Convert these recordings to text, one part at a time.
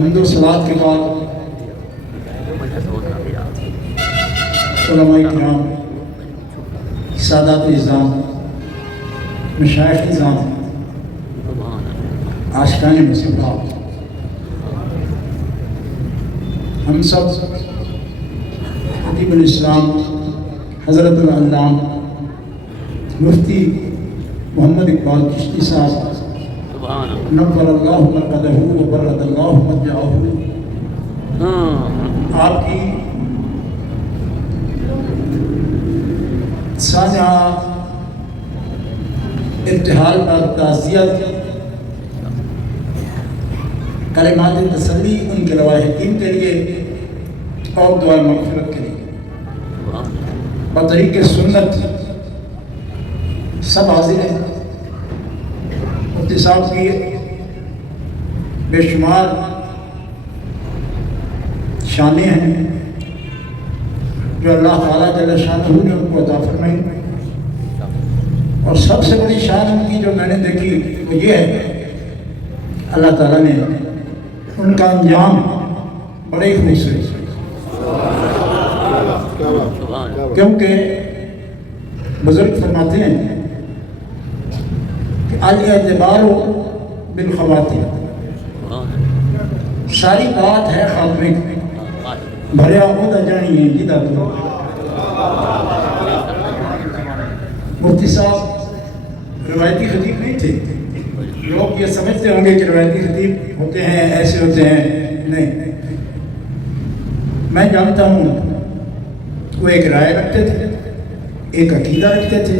حمد و صلات کے بعد علماء کرام، سادات نظام، مشائخ نظام، عاشقان مصطفیٰ، ہم سب خطیب الاسلام حضرت العلامہ مفتی محمد اقبال چشتی صاحب نور اللہ مرقدہ و برد اللہ مدعہ، آپ کی سانحہ ارتحال پر تعزیت، کلمات تسلی ان کے لواحقین کے لیے اور دعا مغفرت کے لیے بطریق سنت سب حاضر ہیں۔ مفتی صاحب کی بے شمار شانیں ہیں جو اللہ تعالیٰ جل شانہ نے ان کو عطا فرمائی، اور سب سے بڑی شان ان کی جو میں نے دیکھی وہ یہ ہے اللہ تعالیٰ نے ان کا انجام بڑے ہی خوبصورت، کیونکہ بزرگ فرماتے ہیں کہ الاعتبار بالخواتین، ساری بات ہے خاتمے کی، بھریا عہدہ جانی ہے جدہ تو۔ مفتی صاحب روایتی خطیب نہیں تھے، لوگ یہ سمجھتے ہوں گے کہ روایتی خطیب ہوتے ہیں ایسے ہوتے ہیں، نہیں، میں جانتا ہوں وہ ایک رائے رکھتے تھے، ایک عقیدہ رکھتے تھے،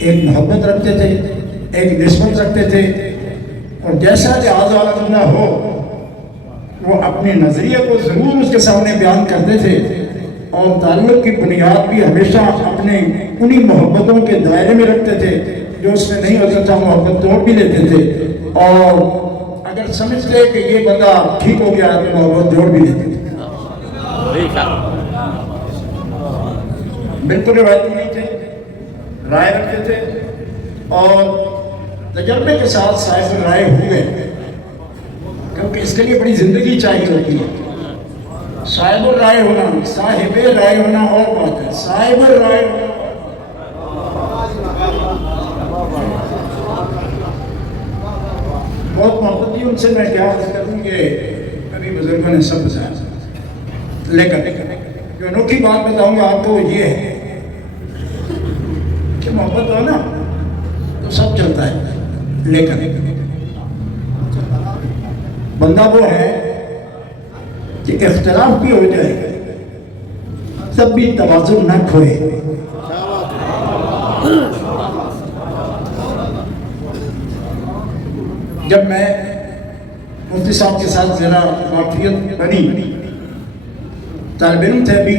ایک محبت رکھتے تھے، ایک نسبت رکھتے تھے، اور جیسا لحاظ والا بندہ ہو وہ اپنے نظریے کو ضرور اس کے سامنے بیان کرتے تھے، اور تعلق کی بنیاد بھی ہمیشہ اپنے انہی محبتوں کے دائرے میں رکھتے تھے، جو اس میں نہیں ہوتا تھا محبت توڑ بھی لیتے تھے، اور اگر سمجھتے کہ یہ بندہ ٹھیک ہو گیا تو محبت جوڑ بھی لیتے تھے۔ بالکل روایتی نہیں تھے، رائے رکھتے تھے، اور تجربے کے ساتھ صاحب رائے ہوئے، کیونکہ اس کے لیے بڑی زندگی چاہیے ہوتی ہے۔ صاحب الرائے ہونا، صاحب رائے ہونا اور بات ہے، صاحب الرائے ہونا بہت محبت تھی ان سے۔ میں کیا کروں کہ کبھی بزرگوں نے سب بتایا، لیکن جو انوکھی بات بتاؤں گا آپ کو یہ ہے کہ محبت ہو نا تو سب چلتا ہے، لیکن بندہ وہ ہے کہ اختلاف بھی ہو جائے تب بھی توازن نہ کھوئے۔ جب میں مفتی صاحب کے ساتھ ذرا واقفیت بنی، طالب علم تھے، بھی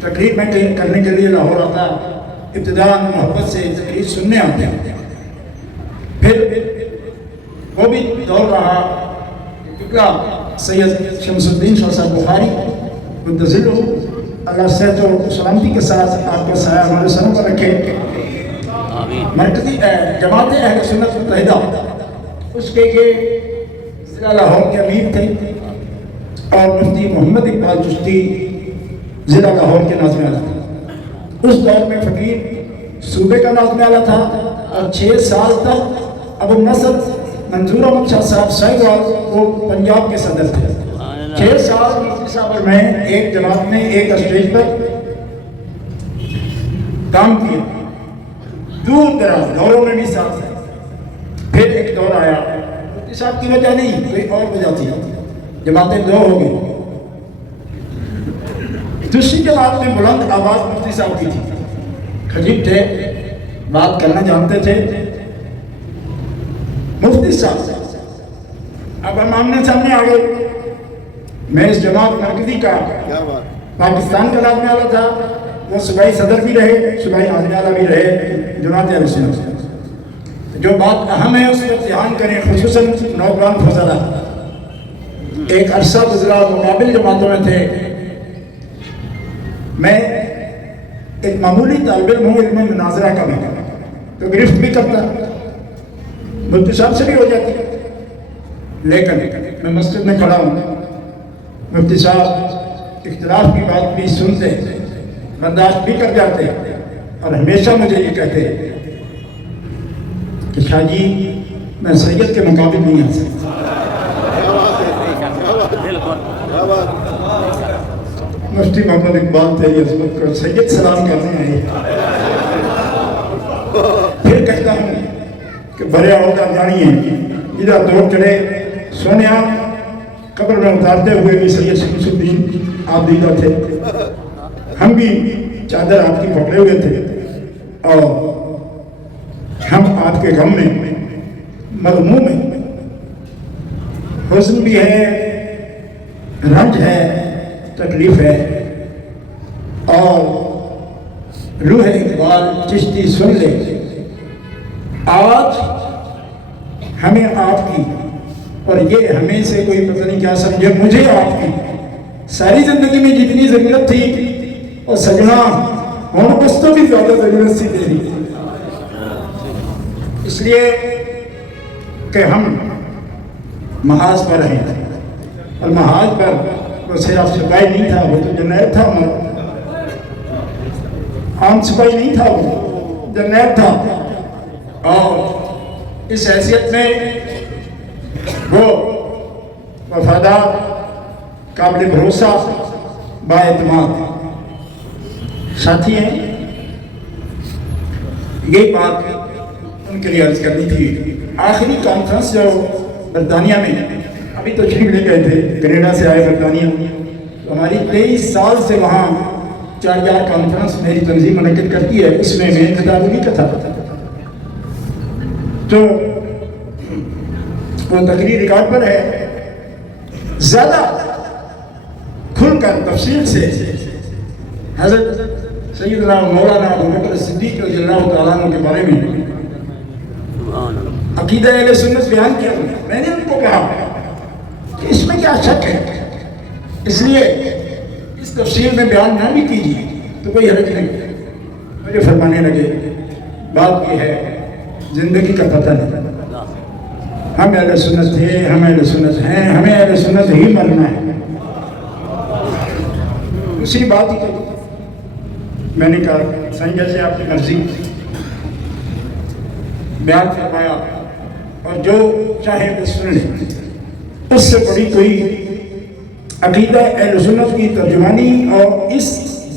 تقریر میں کرنے کے لیے لاہور آتا، ابتداء محبت سے تقریر سننے آتے ہیں، پھر وہ بھی دور رہا کیونکہ سید شمس الدین شاہ صاحب بخاری منتظر ہو، اللہ صحت و سلامتی کے ساتھ آپ کا سایہ ہمارے سروں پر رکھے۔ مرکزی جماعت اہل سنت متحدہ اس کے یہ ضلع لاہور کے امیر تھے، اور مفتی محمد اقبال چشتی ضلع لاہور کے ناظم اعلیٰ تھے۔ اس دور میں فقیر صوبے کا ناظم اعلیٰ تھا، اور 6 سال تک ابو نصر منظور احمد شاہ صاحب سائیوال وہ پنجاب کے صدر تھے۔ 6 سال مفتی صاحب اور میں ایک جماعت میں ایک اسٹیج پر کام کیا، دور دراز دوروں میں بھی ساتھ ہیں۔ پھر ایک دور آیا، مفتی صاحب کی وجہ نہیں، کوئی اور وجہ تھی، جماعتیں 2 ہو گئی۔ دوسری جماعت میں بلند آواز مفتی صاحب کی تھی، خطیب تھے، بات کرنا جانتے تھے۔ مفتی صاحب اب ہم آمنے سامنے آ گئے، میں اس جماعت مرکزی کا پاکستان کا ناظم اعلیٰ تھا، وہ صوبائی صدر بھی رہے، صوبائی ناظم اعلیٰ بھی رہے جماعت اہل سنت۔ جو بات اہم ہے اس پر دھیان کریں، خصوصاً نوجوان فضلہ ایک عرصہ گزرا، مقابل جماعتوں میں تھے۔ میں ایک معمولی طالب علم ہوں، علم مناظرہ کا بھی، تو گرفت بھی کرتا، مفتی صاحب سے بھی ہو جاتی، لیکن میں مسجد میں کھڑا ہوں، مفتی صاحب اختلاف کی بات بھی سنتے، برداشت بھی کر جاتے، اور ہمیشہ مجھے یہ کہتے کہ شاہ جی میں سید کے مقابل نہیں آ سکتا۔ مفتی محمد اقبال تیری عظمت کو سید سلام کرنے آئے۔ پھر کہتا ہوں کہ بڑے عہدہ جانیے ادھر دوڑ چڑھے سونیا قبر میں اتارتے ہوئے بھی سید شمس الدین آپ دیدہ تھے، ہم بھی چادر آپ کی پکڑے ہوئے تھے، اور ہم آپ کے غم میں مغموم ہیں، حزن بھی ہے، رنج ہے، تکلیف ہے، اور روح اقبال چشتی سن لے آج ہمیں آپ کی، اور یہ ہمیں سے کوئی پتہ نہیں کیا سمجھے، مجھے آپ کی ساری زندگی میں جتنی ضرورت تھی اور سجنا ہم اس تو بھی زیادہ ضرورت سی تیری، اس لیے کہ ہم محاذ پر ہیں، اور محاذ پر وہ صرف سپاہی نہیں تھا، وہ تو جنید تھا، عام سپاہی نہیں تھا، وہ جنید تھا، اور اس حیثیت میں وہ وفادار، قابل بھروسہ، با اعتماد ساتھی ہیں۔ یہی بات ان کے لیے عرض کرنی تھی۔ آخری کانفرنس جو برطانیہ میں، ابھی تو تشریف لے گئے تھے، کینیڈا سے آئے برطانیہ، تو ہماری 23 سال سے وہاں 4 کانفرنس میری تنظیم منعقد کرتی ہے، اس میں میں خطاب نہیں کرتا، تو وہ تقریر ریکارڈ پر ہے، زیادہ کھل کر تفصیل سے حضرت سیدنا مولانا ابو بکر صدیق رضی اللہ تعالیٰ عنہ کے بارے میں عقیدہ اہل سنت بیان کیا۔ میں نے ان کو کہا کہ اس میں کیا شک ہے، اس لیے اس تفصیل میں بیان نہ بھی کیجیے تو کوئی حرج نہیں۔ مجھے فرمانے لگے بات یہ ہے زندگی کا پتہ نہیں، ہم اہل سنت تھے، ہم اہل سنت ہیں، ہمیں اہل سنت ہی مرنا ہے، اسی بات ہی کو میں نے کہا سائیں جیسے آپ کی مرضی بیان فرمایا، اور جو چاہے وہ سن لیں، اس سے بڑی کوئی عقیدہ اہل سنت کی ترجمانی اور اس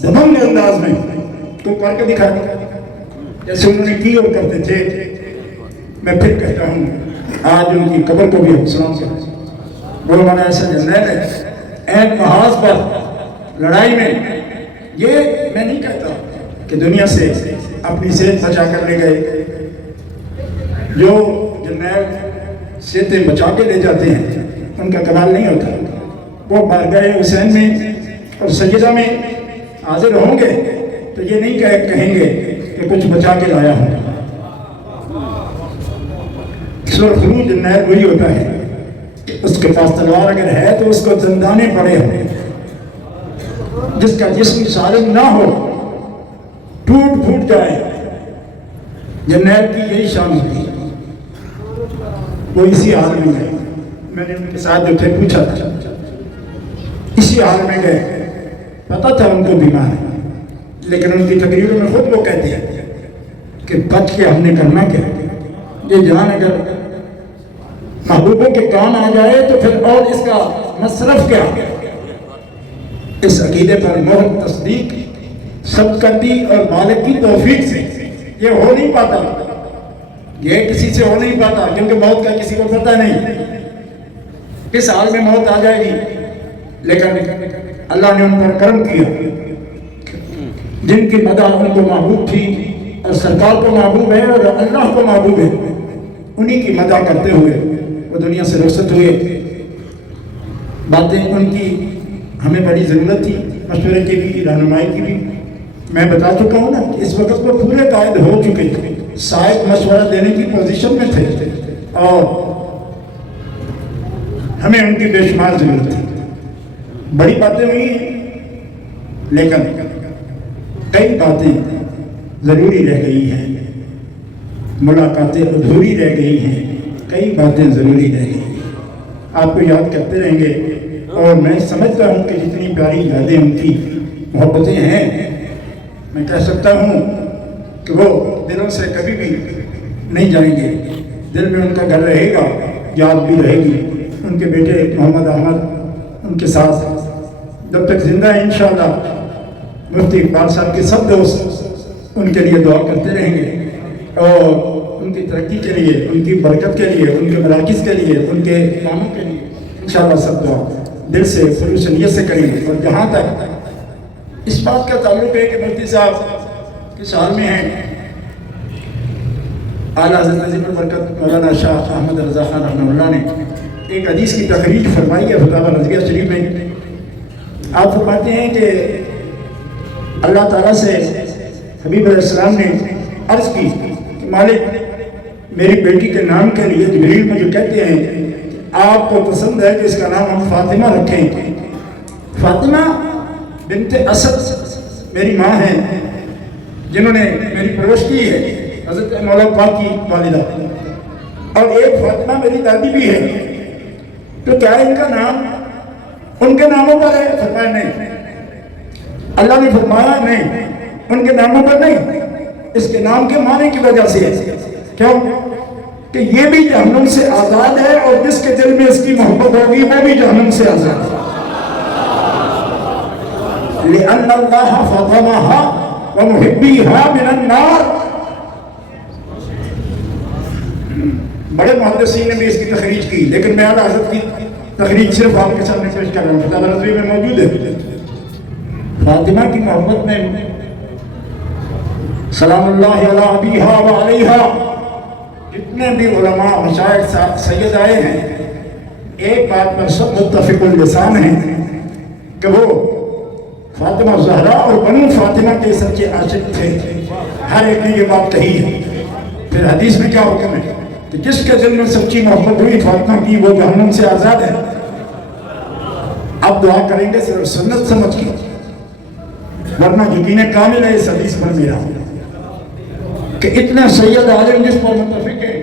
دبنگ انداز میں تو کر کے دکھا دیا جیسے انہوں نے کی اور کرتے تھے۔ میں پھر کہتا ہوں آج ان کی قبر کو بھی ہم سلام کریں، وہ ہمارا ایسا جنید ہے، عین محاذ پر لڑائی میں، یہ میں نہیں کہتا کہ دنیا سے اپنی صحت بچا کر لے گئے، جو جنید صحتیں بچا کے لے جاتے ہیں ان کا کمال نہیں ہوتا، وہ بارگاہ حسین میں اور سیدہ میں حاضر ہوں گے تو یہ نہیں کہیں گے کہ کچھ بچا کے لایا ہوں۔ سرخرو جنید وہی ہوتا ہے کہ اس کے پاس تلوار اگر ہے تو اس کو زندانے پڑے ہوں، جس کا جسم سالم نہ ہو، ٹوٹ پھوٹ جائے، جنید کی یہی شان ہوتی ہے، وہ اسی حال میں گئے۔ میں نے ان کے ساتھ جو تھے پوچھا تھا، اسی حال میں گئے، پتا تھا ان کو بیمار ہے، لیکن ان کی تقریروں میں خود وہ کہتے ہیں کہ بچ کے ہم نے کرنا کیا، یہ جان اگر محبوبوں کے کام آ جائے تو پھر اور اس کا مصرف کیا۔ اس عقیدے پر محض تصدیق سبقتی اور مالک کی توفیق سے یہ ہو نہیں پاتا، یہ کسی سے ہو نہیں پاتا، کیونکہ موت کا کسی کو پتہ نہیں کس حال میں موت آ جائے گی، لیکن اللہ نے ان پر کرم کیا، جن کی مدح ان کو محبوب تھی اور سرکار کو محبوب ہے اور اللہ کو محبوب ہے، انہی کی مدح کرتے ہوئے وہ دنیا سے رخصت ہوئے۔ باتیں ان کی ہمیں بڑی ضرورت تھی، مشورے کی بھی، رہنمائی کی بھی۔ میں بتا چکا ہوں نا کہ اس وقت وہ پورے قائد ہو چکے تھے، صاحب مشورہ دینے کی پوزیشن میں تھے، اور ہمیں ان کی بے شمار ضرورت تھی۔ بڑی باتیں ہوئی ہیں، لیکن کئی باتیں ضروری رہ گئی ہیں، ملاقاتیں ادھوری رہ گئی ہیں، کئی باتیں ضروری رہ گئی ہیں۔ آپ کو یاد کرتے رہیں گے، اور میں سمجھتا ہوں کہ جتنی پیاری یادیں ان کی محبتیں ہیں، میں کہہ سکتا ہوں کہ وہ دلوں سے کبھی بھی نہیں جائیں گے، دل میں ان کا گھر رہے گا، یاد بھی رہے گی۔ ان کے بیٹے محمد احمد ان کے ساتھ جب تک زندہ ہیں انشاءاللہ مفتی اقبال صاحب کے سب دوست ان کے لیے دعا کرتے رہیں گے، اور ان کی ترقی کے لیے، ان کی برکت کے لیے، ان کے مراکز کے لیے، ان کے کاموں کے لیے انشاءاللہ سب دعا دل سے خلوص نیت سے کریں گے۔ اور جہاں تک اس بات کا تعلق ہے کہ مفتی صاحب کس حال میں ہیں، اعلیٰ حضرت عظیم البرکت مولانا شاہ احمد رضا خان رحمہ اللہ نے ایک حدیث کی تخریج فرمائی ہے فتاوی رضویہ شریف میں۔ آپ فرماتے ہیں کہ اللہ تعالیٰ سے حبیب علیہ السلام نے عرض کی کہ مالک میری بیٹی کے نام کے لیے جبریل مجھے کہتے ہیں کہ آپ کو پسند ہے کہ اس کا نام ہم فاطمہ رکھیں۔ فاطمہ بنت اسد میری ماں ہیں جنہوں نے میری پرورش کی ہے، حضرت مولا پاک کی والدہ، اور ایک فاطمہ میری دادی بھی ہے، تو کیا ان کا نام ان کے ناموں پر ہے؟ فرمایا نہیں۔ اللہ نے فرمایا نہیں، ان کے ناموں پر نہیں، اس کے نام کے معنی کی وجہ سے ہے۔ کیوں؟ کہ یہ بھی جہنم سے آزاد ہے، اور جس کے دل میں اس کی محبت ہوگی وہ بھی جہنم سے آزاد ہے۔ لِأَنَّ اللَّهَ فَطَمَهَا وَمُحِبِّهَا مِنَ النَّارِ۔ بڑے محدثین نے بھی اس کی تخریج کی، لیکن میں اعلیٰ حضرت کی تخریج صرف آپ کے سامنے پیش کر رہا ہوں، فتاوی رضویہ میں موجود ہے۔ فاطمہ کی محبت میں سلام اللہ علیہ ابیہا و علیہا جتنے بھی علماء مشائخ سید آئے ہیں، ایک بات پر سب متفق اللسان ہیں کہ وہ فاطمہ زہرا اور بنو فاطمہ کے سچے عاشق تھے۔ ہر ایک نے یہ بات کہی ہے۔ پھر حدیث میں کیا حکم ہے کہ جس کے دل میں سچی محبت ہوئی فاطمہ کی وہ جہنم سے آزاد ہے۔ اب دعا کریں گے صرف سنت سمجھ کے، ورنہ یقین کامل ہے اس حدیث پر میرا کہ اتنے سید عالم جس پر متفق ہے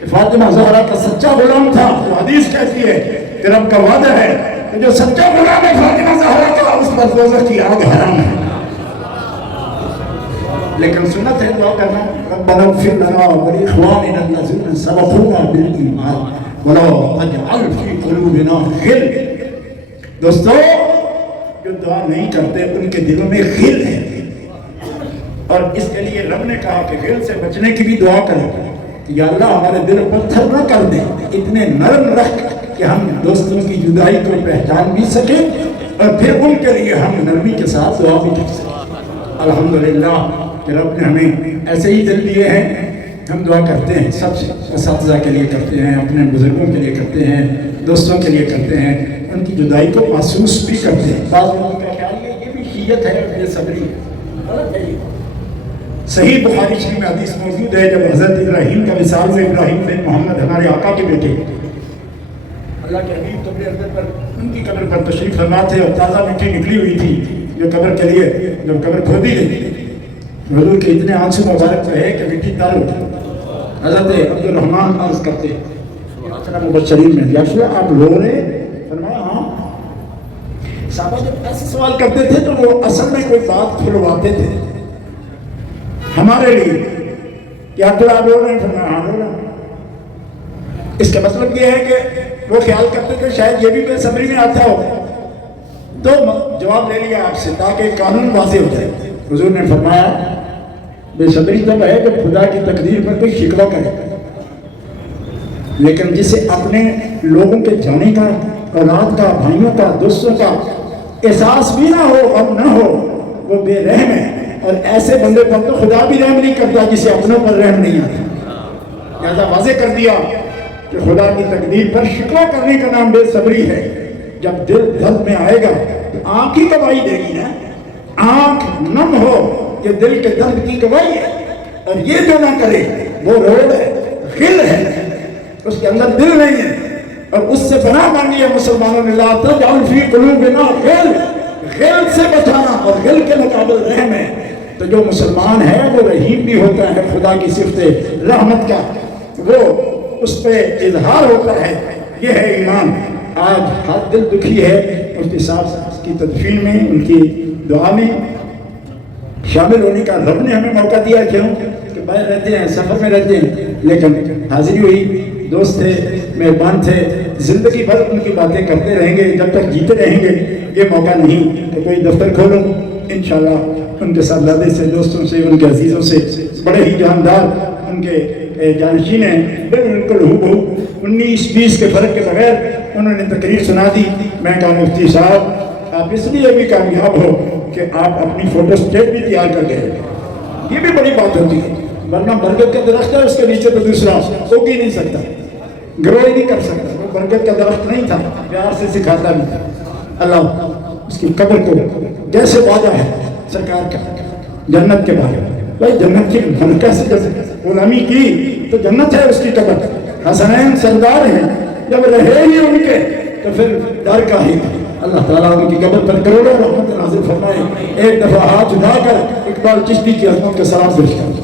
کہ فاطمہ زہرا کا سچا غلام تھا، تو حدیث کہتی ہے کہ رب کا وعدہ ہے کہ جو سچا غلام ہے فاطمہ زہرا کا، اس پر دوزخ کی آگ حرام ہے۔ لیکن سنت ہے دعا کرنا، ربنا اغفر لنا ولاخواننا الذین سبقونا بالایمان ولا تجعل فی قلوبنا غل۔ دوستو جو دعا نہیں کرتے ان کے دلوں میں غل ہے، اور اس کے لیے رب نے کہا کہ غل سے بچنے کی بھی دعا کریں کہ یا اللہ ہمارے دل پتھر نہ کر دیں، اتنے نرم رکھ کہ ہم دوستوں کی جدائی کو پہچان بھی سکیں، اور پھر ان کے لیے ہم نرمی کے ساتھ دعا بھی کر سکیں۔ الحمدللہ کہ رب نے ہمیں ایسے ہی دل دیے ہیں۔ ہم دعا کرتے ہیں سب سے، اساتذہ کے لیے کرتے ہیں، اپنے بزرگوں کے لیے کرتے ہیں، دوستوں کے لیے کرتے ہیں، ان کی جدائی کو محسوس بھی کرتے ہیں۔ بعض لوگوں کا خیال ہے یہ بھی شیعت ہے، یہ صبری ہے، غلط ہے۔ صحیح بخاری شریف میں حدیث موجود ہے، جب حضرت ابراہیم کا وصال میں، ابراہیم بن محمد ہمارے آقا کے بیٹے، اللہ کے حبیب قبر اقدس پر ان کی قبر پر تشریف فرما تھے، اور تازہ مٹی نکلی ہوئی تھی جو قبر کے لیے، جب قبر کھودی گئی حضور کے اتنے آنسو مبارک رہے کہ مٹی تر اٹھی۔ حضرت عبد الرحمن عرض کرتے اپنا مبشرین میں، یا رسول اللہ آپ رو رہے؟ فرمایا ہاں۔ صحابہ جب ایسے سوال کرتے تھے تو وہ اصل میں کوئی بات کھلواتے تھے ہمارے لیے، کیا تو آپ رو رہے ہیں؟ فرمایا ہاں رو رہے ہیں۔ اس کا مطلب یہ ہے کہ وہ خیال کرتے تھے شاید یہ بھی بے صبری میں آتا ہو، تو جواب لے لیا آپ سے تاکہ قانون واضح ہو جائے۔ حضور نے فرمایا بے صبری تب ہے جب خدا کی تقدیر پر کوئی شکوہ کرے، لیکن جسے اپنے لوگوں کے جانے کا، اولاد کا، بھائیوں کا، دوستوں کا احساس بھی نہ ہو، غم نہ ہو، وہ بے رحم ہے، اور ایسے بندے پر تو خدا بھی رحم نہیں کرتا جسے اپنوں پر رحم نہیں آتا۔ لہذا واضح کر دیا کہ خدا کی تقدیر پر شکوہ کرنے کا نام بے صبری ہے۔ جب دل درد میں آئے گا تو آنکھ ہی گواہی دے گی نا، آنکھ نم ہو کہ دل کے درد کی گواہی ہے، اور یہ جو نہ کرے وہ روڈ ہے، غل ہے، اس کے اندر دل نہیں ہے، اور اس سے پناہ مانگی ہے مسلمانوں نے، لا تجعل فی قلوبنا غل، غل سے بچانا، اور غل کے مقابل رحم ہے۔ تو جو مسلمان ہے وہ رحیم بھی ہوتا ہے، خدا کی صفت رحمت کا وہ اس پہ اظہار ہوتا ہے، یہ ہے ایمان۔ آج ہر دل دکھی ہے مفتی صاحب کی تدفین میں، ان کی دعا میں شامل ہونے کا رب نے ہمیں موقع دیا، کیوں کہ باہر رہتے ہیں، سفر میں رہتے ہیں، لیکن حاضری ہوئی، دوست تھے، مہربان تھے، زندگی بھر ان کی باتیں کرتے رہیں گے جب تک جیتے رہیں گے۔ یہ موقع نہیں کہ کوئی دفتر کھولوں، انشاءاللہ ان کے صاحبزادے سے، دوستوں سے، ان کے عزیزوں سے، بڑے ہی جاندار ان کے جانشین ہیں، بالکل ہو 19-20 کے فرق کے بغیر انہوں نے تقریر سنا دی۔ میں کہا مفتی صاحب آپ اس لیے بھی کامیاب ہو کہ آپ اپنی فوٹو اسٹیٹ بھی تیار کر گئے، یہ بھی بڑی بات ہوتی ہے، ورنہ برگد کا درخت ہے، اس کے نیچے تو دوسرا اگ ہی نہیں سکتا، گرو ہی نہیں کر سکتا، وہ برگد کا درخت نہیں تھا، پیار سے سکھاتا بھی تھا۔ اللہ اس کی قبر کو جیسے وعدہ ہے سرکار کا جنت کے بارے میں، بھائی جنت کی ملکہ سے جب غلامی کی تو جنت ہے اس کی قبر، حسنین سردار ہیں، جب رہے ہی ان کے تو پھر ڈر کا ہی۔ اللہ تعالیٰ ان کی قبر پر کروڑوں رحمت نازل فرمائے۔ ایک دفعہ ہاتھ اٹھا کر اقبال چشتی کی عظمت کے سلام پیش کریں۔